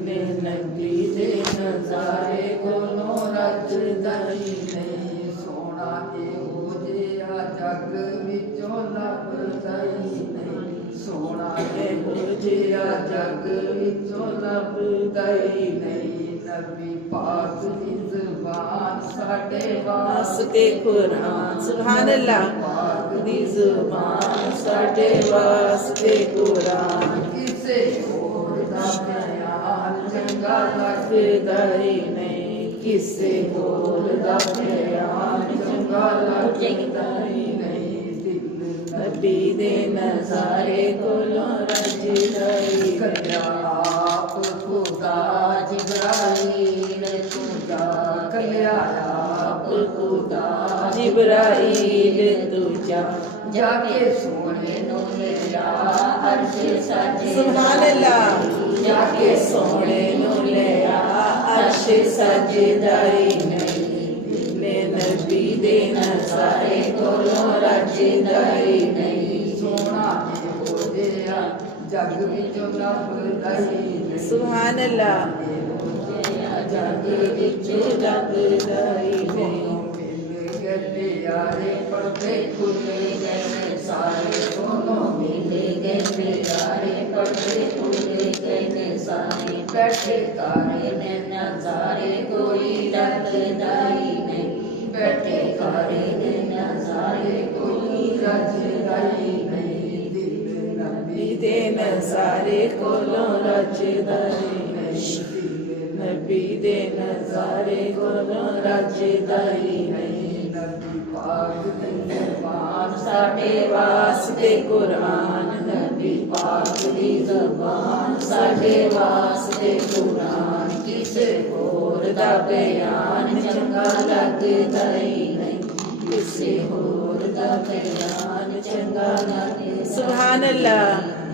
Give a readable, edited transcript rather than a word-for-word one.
नबी दे नजारे कोलों रजदा ही नहीं सोना एहो जिहा जग विचों लभदा ही नहीं सोना एहो जिहा जग विचों लभदा ही नहीं नबी पाक दी ज़ुबान साडे वास्ते कुरान सुभान अल्लाह पाक दी ज़ुबान साडे वास्ते कुरान किसे होर दा चंगा लगदा ही नहीं किसे होर दा बयान चंगा लगदा ही नहीं दिल नबी दे नज़ारे कोलों रजदा ही कल्या आप खुदा जिब्राईल तुझा कल्या आप खुदा जिब्राईल तुझा जाके सोने नू लिया अर्श सजे सुभान अल्लाह जाके सोने नू लिया अर्श सजदा ही नहीं दिले नबी दे नज़ारे कोलों रजदा ही नहीं सोना एहो जिहा जग विचों लभदा ही नहीं सुभान अल्लाह जग विचों लभदा ही नहीं गले यारे पर्दे खुल गए सारे दोनों मिल गए यारे पर्दे खुल गए सारे बैठे तारे ने नजारे कोई लगदा ही नहीं बैठे तारे ने नजारे कोई रजदा ही नहीं दिल नबी दे नजारे कोलों रजदा ही नहीं दिल नबी दे नजारे कोलों रजदा ही नहीं नबी पाक दी ज़ुबान साडे वास्ते कुरान नबी पाक दी ज़ुबान साडे वास्ते कुरान किसे होर दा बयान चंगा लगदा ही नहीं किसे होर दा बयान चंगा लगदा सुभान अल्लाह।